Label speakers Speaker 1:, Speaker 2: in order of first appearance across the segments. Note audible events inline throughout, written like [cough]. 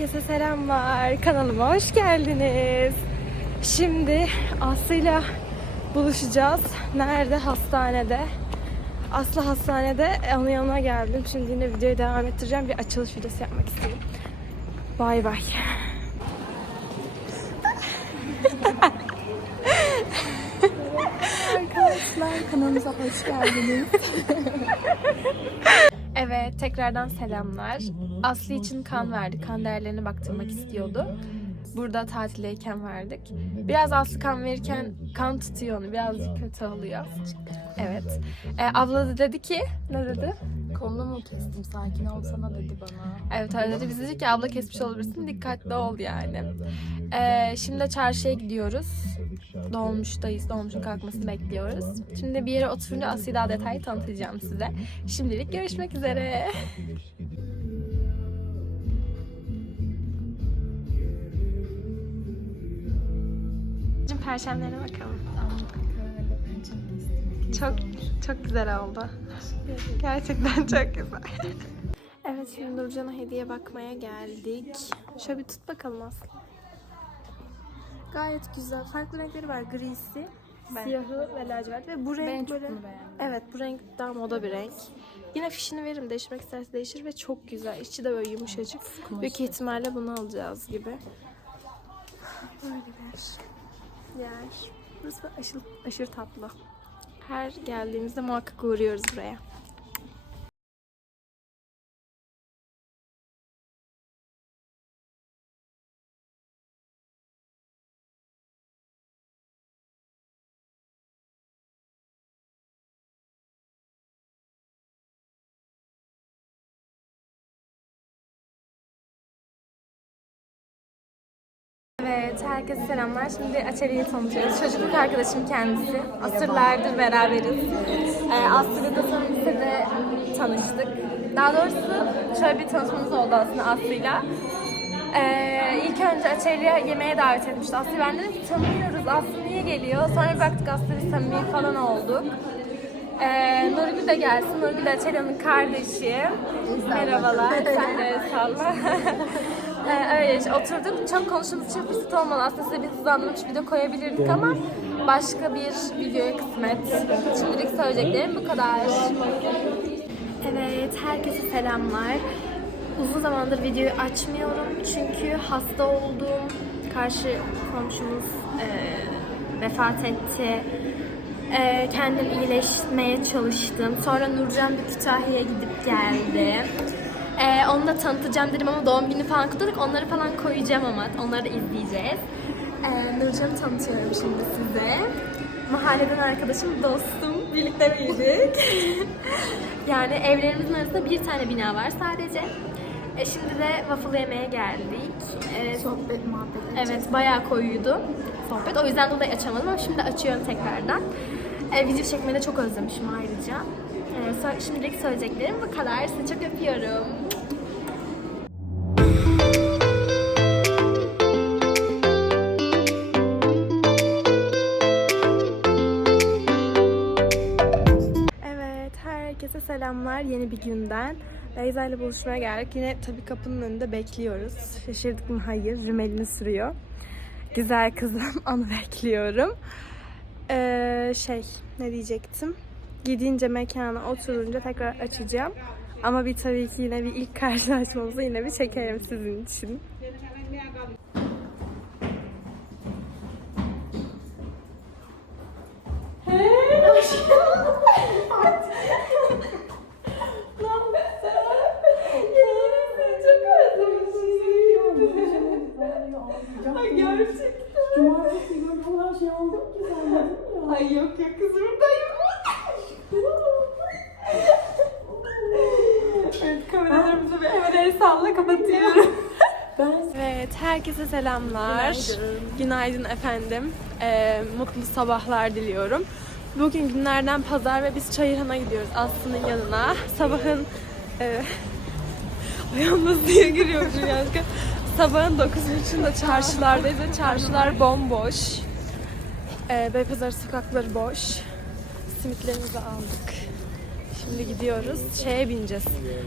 Speaker 1: Herkese selamlar. Kanalıma hoş geldiniz. Şimdi Aslı'yla buluşacağız. Nerede? Hastanede. Aslı hastanede. Onun yanına geldim. Şimdi yine videoyu devam ettireceğim. Bir açılış videosu yapmak istedim. Bay bay.
Speaker 2: Arkadaşlar kanalımıza hoş geldiniz. [laughs]
Speaker 1: Evet, tekrardan selamlar. Aslı için kan verdik. Kan değerlerine baktırmak istiyordu. Burada tatildeyken verdik. Biraz Aslı kan verirken kan tutuyor onu. Birazcık kötü oluyor. Evet. Ee, abla da dedi ki, ne dedi?
Speaker 2: Kolunu mu kestim? Sakin olsana dedi bana.
Speaker 1: Evet öyle dedi. Biz dedik ki abla kesmiş olabilirsin. Dikkatli ol yani. Ee, şimdi çarşıya gidiyoruz. Dolmuştayız. Dolmuşun kalkmasını bekliyoruz. Şimdi bir yere oturunca Aslı'yı daha detaylı tanıtacağım size. Şimdilik görüşmek üzere. Şimdi perşemlerine bakalım. Çok çok güzel oldu. Gerçekten çok güzel. Evet şimdi Nurcan'a hediye bakmaya geldik. Şöyle bir tut bakalım Aslı. Gayet güzel. Farklı renkleri var. Grisi, siyahı ve lacivert. Ve bu renk
Speaker 2: çok
Speaker 1: böyle... Evet bu renk daha moda bir renk. Yine fişini veririm. Değiştirmek isterse değişir ve çok güzel. İçi de böyle yumuşacık. Büyük ihtimalle bunu alacağız gibi. Böyle bir yer. Burası aşırı, aşırı tatlı. Her geldiğimizde muhakkak uğruyoruz buraya. Evet, herkese selamlar. Şimdi Açeli'yi tanıtıyoruz. Çocukluk arkadaşım kendisi. Asırlardır beraberiz. Ee, Aslı'yla da son lisede tanıştık. Daha doğrusu şöyle bir tanışmamız oldu aslında Aslı'yla. Ee, ilk önce Açeli'ye yemeğe davet etmişti. Aslı ben dedim ki tanımıyoruz. Aslı niye geliyor? Sonra bir baktık Aslı biz samimi falan olduk. Ee, Nurgül de gelsin. Nurgül de Açelya'nın kardeşi. Merhabalar. Sen de [laughs] salla. [laughs] Ee, öyle işte oturduk. Çok konuştuğumuz için fırsat olmadı. Aslında size bir hızlandırılmış video koyabilirdik ama başka bir videoya kısmet. Şimdilik söyleyeceklerim bu kadar. Evet, herkese selamlar. Uzun zamandır videoyu açmıyorum çünkü hasta oldum. Karşı komşumuz e, vefat etti. E, kendim iyileşmeye çalıştım. Sonra Nurcan bir Kütahya'ya gidip geldi. E, onu da tanıtacağım dedim ama doğum günü falan kutladık. Onları falan koyacağım ama onları da izleyeceğiz. E, Nurcan'ı tanıtıyorum şimdi size. Mahalleden arkadaşım, dostum. Birlikte büyüdük. [laughs] yani evlerimizin arasında bir tane bina var sadece. E, şimdi de waffle yemeye geldik. E,
Speaker 2: Sohbet muhabbet
Speaker 1: Evet bayağı koyuydu sohbet. O yüzden dolayı açamadım ama şimdi açıyorum tekrardan. E, video çekmeyi de çok özlemişim ayrıca. Şimdilik söyleyeceklerim bu kadar. Sizi çok öpüyorum. Evet, herkese selamlar yeni bir günden. Beyza ile buluşmaya geldik. Yine tabii kapının önünde bekliyoruz. Şaşırdık mı? Hayır. Rimelini sürüyor. Güzel kızım. [laughs] Onu bekliyorum. Ee, şey, ne diyecektim? Gidince mekana oturunca tekrar açacağım. Ama bir tabii ki yine bir ilk karşılaşmamızı yine bir çekerim sizin için. Herkese selamlar. Günaydın, efendim. Ee, mutlu sabahlar diliyorum. Bugün günlerden pazar ve biz Çayırhan'a gidiyoruz Aslı'nın yanına. Sabahın... E, [laughs] ayağım nasıl diye giriyormuşum yanlışlıkla. Sabahın 9.30'da çarşılardayız ve çarşılar bomboş. Ee, Beypazarı sokakları boş. Simitlerimizi aldık. Şimdi gidiyoruz. Şeye bineceğiz.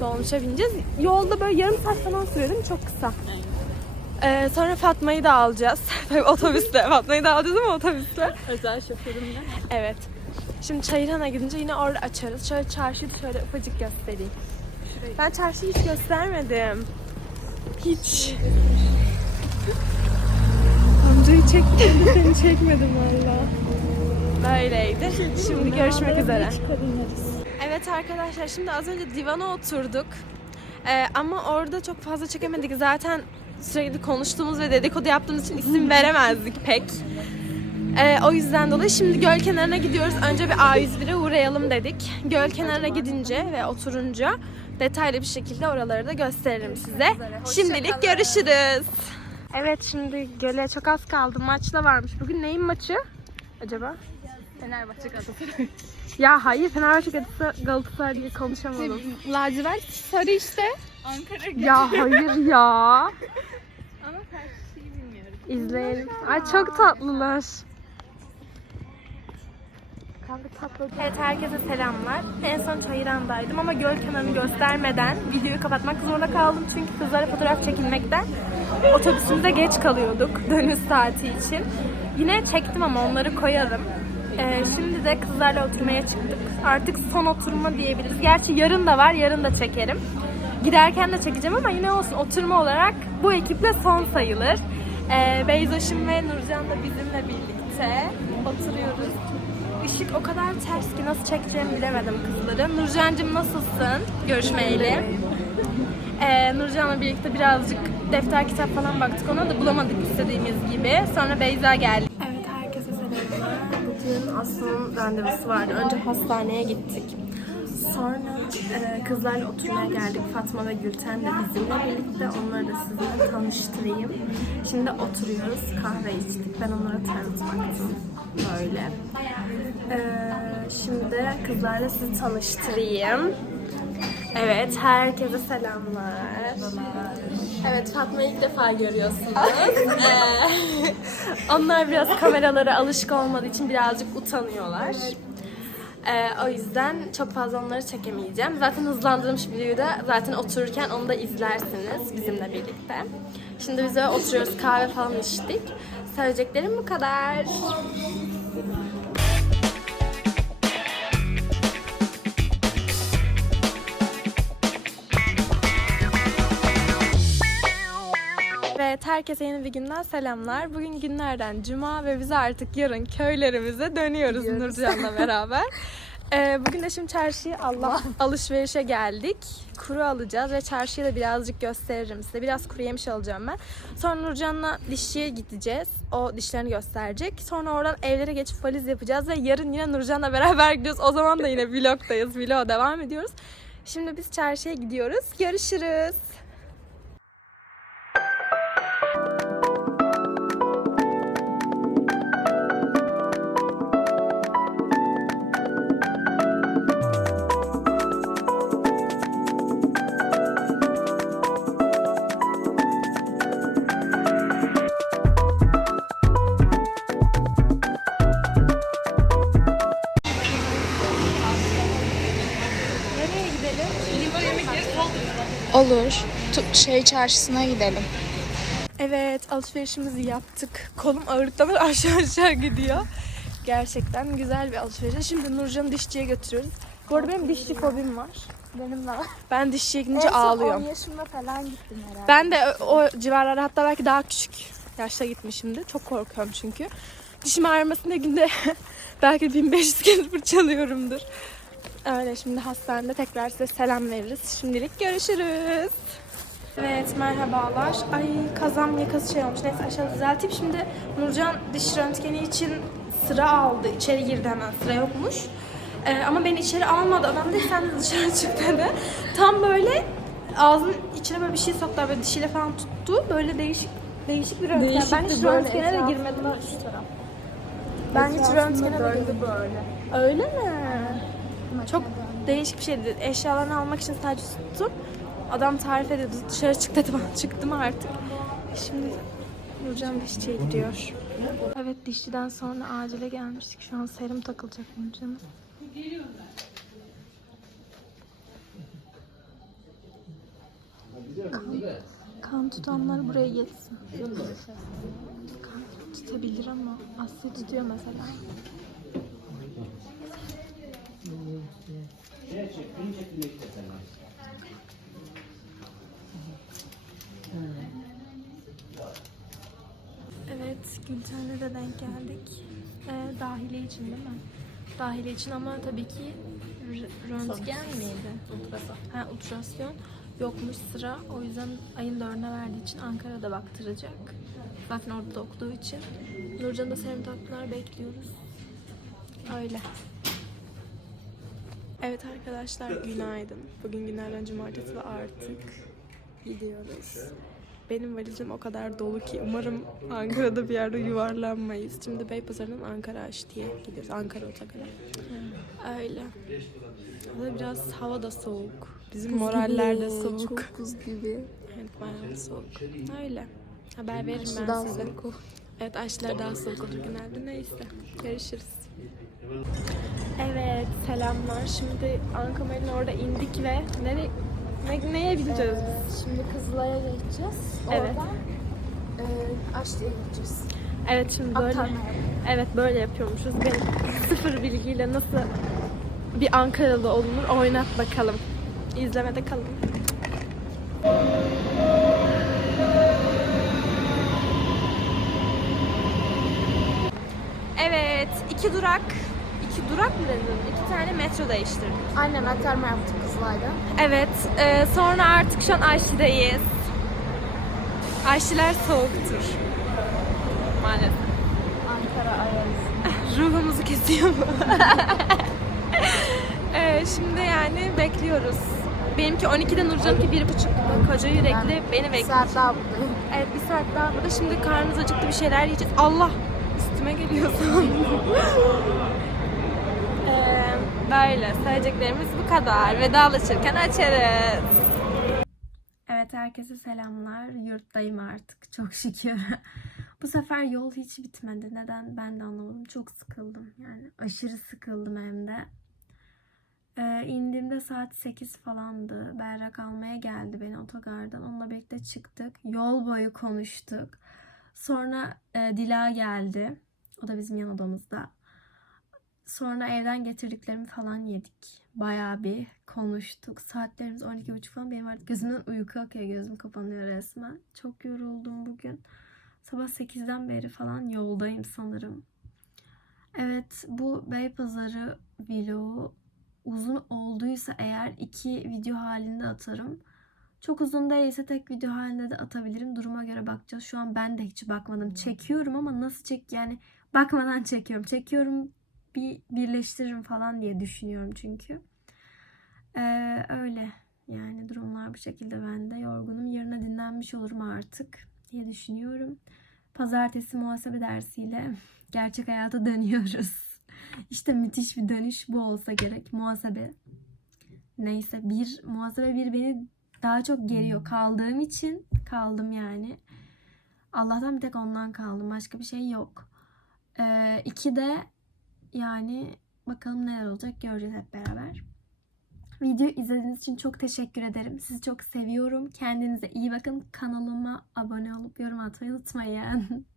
Speaker 1: Dolmuşa bineceğiz. Yolda böyle yarım saat falan mi? Çok kısa. Ee, sonra Fatma'yı da alacağız. [laughs] Tabii otobüsle. Fatma'yı da alacağız ama otobüsle.
Speaker 2: Özel şoförümle.
Speaker 1: Evet. Şimdi Çayırhan'a gidince yine orada açarız. Şöyle çarşıyı şöyle ufacık göstereyim. Ben çarşıyı hiç göstermedim. Hiç. Amcayı çektim, seni çekmedim valla. Böyleydi. Şimdi görüşmek üzere. Evet arkadaşlar şimdi az önce divana oturduk. Ee, ama orada çok fazla çekemedik. Zaten sürekli konuştuğumuz ve dedikodu yaptığımız için isim veremezdik pek. Ee, o yüzden dolayı şimdi göl kenarına gidiyoruz. Önce bir A101'e uğrayalım dedik. Göl kenarına gidince ve oturunca detaylı bir şekilde oraları da gösteririm size. Şimdilik görüşürüz. Evet şimdi göle çok az kaldı. Maçla varmış. Bugün neyin maçı acaba?
Speaker 2: Fenerbahçe Galatasaray.
Speaker 1: Ya hayır Fenerbahçe Galatasaray, Galatasaray diye konuşamadım.
Speaker 2: Lacivert sarı işte. Ankara
Speaker 1: Ya hayır ya.
Speaker 2: Ama karşıyı bilmiyorum.
Speaker 1: İzleyelim. Ay çok tatlılar. Evet herkese selamlar. En son Çayıran'daydım ama göl kenarını göstermeden videoyu kapatmak zorunda kaldım. Çünkü kızlara fotoğraf çekilmekten otobüsümüze geç kalıyorduk [laughs] dönüş saati için. Yine çektim ama onları koyarım. Ee, şimdi de kızlarla oturmaya çıktık. Artık son oturma diyebiliriz. Gerçi yarın da var, yarın da çekerim. Giderken de çekeceğim ama yine olsun oturma olarak bu ekiple son sayılır. Ee, Beyzoş'um ve Nurcan da bizimle birlikte oturuyoruz. Işık o kadar ters ki nasıl çekeceğimi bilemedim kızları. Nurcan'cığım nasılsın? Görüşmeyeli. Ee, Nurcan'la birlikte birazcık defter kitap falan baktık ona da bulamadık istediğimiz gibi. Sonra Beyza geldi. Evet herkese selamlar. Bugün Aslı'nın randevusu vardı. Önce hastaneye gittik. Sonra e, kızlarla oturmaya geldik. Fatma ve Gülten de bizimle birlikte. Onları da sizinle tanıştırayım. Şimdi oturuyoruz. Kahve içtik. Ben onlara tanıtmaktım. Böyle. E, şimdi kızlarla sizi tanıştırayım. Evet, herkese selamlar. Evet, Fatma'yı ilk defa görüyorsunuz. Ee, [laughs] onlar biraz kameralara alışık olmadığı için birazcık utanıyorlar. Ee, o yüzden çok fazla onları çekemeyeceğim. Zaten hızlandırılmış videoyu da zaten otururken onu da izlersiniz bizimle birlikte. Şimdi biz öyle oturuyoruz, kahve falan içtik. Söyleyeceklerim bu kadar. Evet, herkese yeni bir günden selamlar. Bugün günlerden cuma ve biz artık yarın köylerimize dönüyoruz Nurcan'la [laughs] beraber. Ee, bugün de şimdi çarşıya Allah alışverişe geldik. Kuru alacağız ve çarşıyı da birazcık gösteririm size. Biraz kuru yemiş alacağım ben. Sonra Nurcan'la dişçiye gideceğiz. O dişlerini gösterecek. Sonra oradan evlere geçip valiz yapacağız ve yarın yine Nurcan'la beraber gidiyoruz. O zaman da yine vlogdayız. Vloga devam ediyoruz. Şimdi biz çarşıya gidiyoruz. Görüşürüz. Nereye gidelim?
Speaker 2: Olur. Tu- şey çarşısına gidelim.
Speaker 1: Evet alışverişimizi yaptık. Kolum ağırlıktan [laughs] aşağı aşağı gidiyor. Gerçekten güzel bir alışveriş. Şimdi Nurcan'ı dişçiye götürüyoruz. Bu arada benim dişçi fobim var.
Speaker 2: Benim de var.
Speaker 1: Ben dişçiye gidince ağlıyorum.
Speaker 2: 10 yaşımda falan gittim herhalde.
Speaker 1: Ben de o, o civarlara hatta belki daha küçük yaşta gitmişimdir. Çok korkuyorum çünkü. Dişim ağrımasında günde [laughs] belki 1500 kez fırçalıyorumdur. Öyle şimdi hastanede tekrar size selam veririz. Şimdilik görüşürüz. Evet merhabalar. Ay kazam yakası şey olmuş. Neyse aşağı düzelteyim. Şimdi Nurcan diş röntgeni için sıra aldı. İçeri girdi hemen sıra yokmuş. Ee, ama beni içeri almadı. Adam dedi sen de dışarı çık dedi. Tam böyle ağzının içine böyle bir şey soktular. Böyle dişiyle falan tuttu. Böyle değişik değişik bir röntgen. ben hiç röntgene de girmedim. Ben hiç röntgene de girmedim.
Speaker 2: böyle.
Speaker 1: Öyle mi? Çok değişik bir şeydi. Eşyalarını almak için sadece tuttum. Adam tarif ediyordu. Dışarı çık dedi ben [laughs] çıktım artık. Şimdi Nurcan dişçiye gidiyor. Evet dişçiden sonra acile gelmiştik. Şu an serum takılacak Nurcan'ın.
Speaker 2: Kan, kan tutanlar buraya geçsin. Kan tutabilir ama Asya tutuyor mesela. De denk geldik. Ee, dahile için değil mi? Dahile için ama tabii ki röntgen miydi? Ultrason. Ha, ultrasyon yokmuş sıra. O yüzden ayın dördüne verdiği için Ankara'da baktıracak. Zaten orada da okuduğu için. Nurcan'ı da serum taktılar bekliyoruz. Öyle. Evet arkadaşlar günaydın. Bugün günlerden cumartesi ve artık gidiyoruz. Benim valizim o kadar dolu ki umarım Ankara'da bir yerde yuvarlanmayız. Şimdi Beypazarı'ndan Ankara Aşti'ye gidiyoruz. Ankara Otogar'a. Öyle. Burada biraz hava da soğuk. Bizim moraller de soğuk. Çok buz gibi.
Speaker 1: Evet bayağı soğuk. Öyle. Haber veririm ben
Speaker 2: Daha
Speaker 1: size.
Speaker 2: soğuk.
Speaker 1: Evet aşılar daha soğuk olur genelde. Neyse. Görüşürüz. Evet selamlar. Şimdi Ankamar'ın orada indik ve nereye ne, neye bineceğiz biz?
Speaker 2: Şimdi Kızılay'a geçeceğiz.
Speaker 1: Evet.
Speaker 2: Oradan e, Aşti'ye gideceğiz.
Speaker 1: Evet şimdi böyle
Speaker 2: Aktarma yapalım.
Speaker 1: evet böyle yapıyormuşuz. Benim sıfır bilgiyle nasıl bir Ankaralı olunur oynat bakalım. İzlemede kalın. Evet, iki durak, durak mı dedim? İki tane metro değiştirdik.
Speaker 2: Aynen aktarma yaptık Kızılay'da.
Speaker 1: Evet, e, sonra artık şu an Ayşi'deyiz. Ayşiler soğuktur. Maalesef.
Speaker 2: Ankara arası. [laughs]
Speaker 1: Ruhumuzu kesiyor bu. Ee, [laughs] şimdi yani bekliyoruz. Benimki 12'de Nurcan'ınki 1.30'da. Koca yürekli beni
Speaker 2: Bir
Speaker 1: bekliyor.
Speaker 2: saat daha buradayım.
Speaker 1: Evet bir saat daha burada. Şimdi karnımız acıktı bir şeyler yiyeceğiz. Allah! Üstüme geliyor sandım. ee, böyle söyleyeceklerimiz bu kadar. Vedalaşırken açarız. Evet herkese selamlar. Yurttayım artık çok şükür. [laughs] Bu sefer yol hiç bitmedi. Neden ben de anlamadım. Çok sıkıldım. Yani aşırı sıkıldım hem de. Ee, indiğimde saat 8 falandı. Berrak almaya geldi beni otogardan. Onunla birlikte çıktık. Yol boyu konuştuk. Sonra e, Dila geldi. O da bizim yan odamızda. Sonra evden getirdiklerimi falan yedik. Bayağı bir konuştuk. Saatlerimiz 12.30 falan. Benim artık gözümden uyku akıyor. Gözüm kapanıyor resmen. Çok yoruldum bugün. Sabah 8'den beri falan yoldayım sanırım. Evet bu Beypazarı vlogu uzun olduysa eğer iki video halinde atarım. Çok uzun değilse tek video halinde de atabilirim. Duruma göre bakacağız. Şu an ben de hiç bakmadım. Çekiyorum ama nasıl çek yani bakmadan çekiyorum. Çekiyorum bir birleştiririm falan diye düşünüyorum çünkü. Ee, öyle yani durumlar bu şekilde ben de yorgunum. Yarına dinlenmiş olurum artık diye düşünüyorum. Pazartesi muhasebe dersiyle [laughs] gerçek hayata dönüyoruz. [laughs] İşte müthiş bir dönüş bu olsa gerek. Muhasebe. Neyse bir muhasebe bir beni daha çok geriyor. Kaldığım için kaldım yani. Allah'tan bir tek ondan kaldım. Başka bir şey yok. Ee, iki de yani bakalım neler olacak göreceğiz hep beraber. Video izlediğiniz için çok teşekkür ederim. Sizi çok seviyorum. Kendinize iyi bakın. Kanalıma abone olup yorum atmayı unutmayın. [laughs]